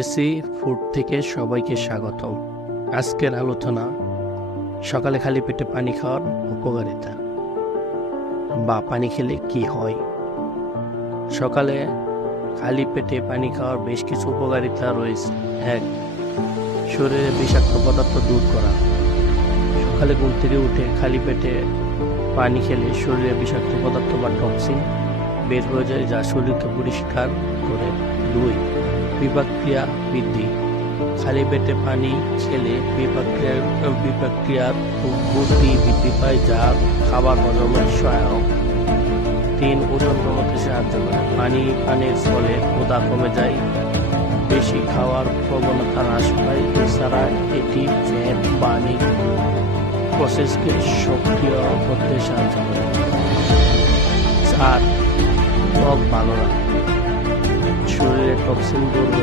AC food থেকে সবাইকে স্বাগতম। আজকের আলোচনা সকালে খালি পেটে পানি খাওয়ার উপকারিতা বা পানি খেলে কি হয়। সকালে খালি পেটে পানি খাওয়ার বেশ কিছু উপকারিতা রয়েছে। 1. শরীরে বিষাক্ত পদার্থ দূর করা। সকালে ঘুম থেকে উঠে খালি পেটে পানি খেলে শরীরে বিষাক্ত পদার্থ বা টক্সিন বের হয়ে যায়, যা শরীরকে পরিষ্কার করে। 2. বিপাকক্রিয়া বৃদ্ধি। খালি পেটে পানি খেলে বিপাকক্রিয়ার গতি বৃদ্ধি পায়, যা খাবার হজমের সহায়ক। 3. ওজন কমাতে সাহায্য করে। পানি পানের ফলে ক্ষুধা কমে যায়, বেশি খাওয়ার প্রবণতা হ্রাস পায়। এছাড়া এটি ফ্যাট বার্নিং প্রসেসকে সক্রিয় করতে সাহায্য করে। 4. ত্বক ভালো রাখে। শরীরে টক্সিন দূর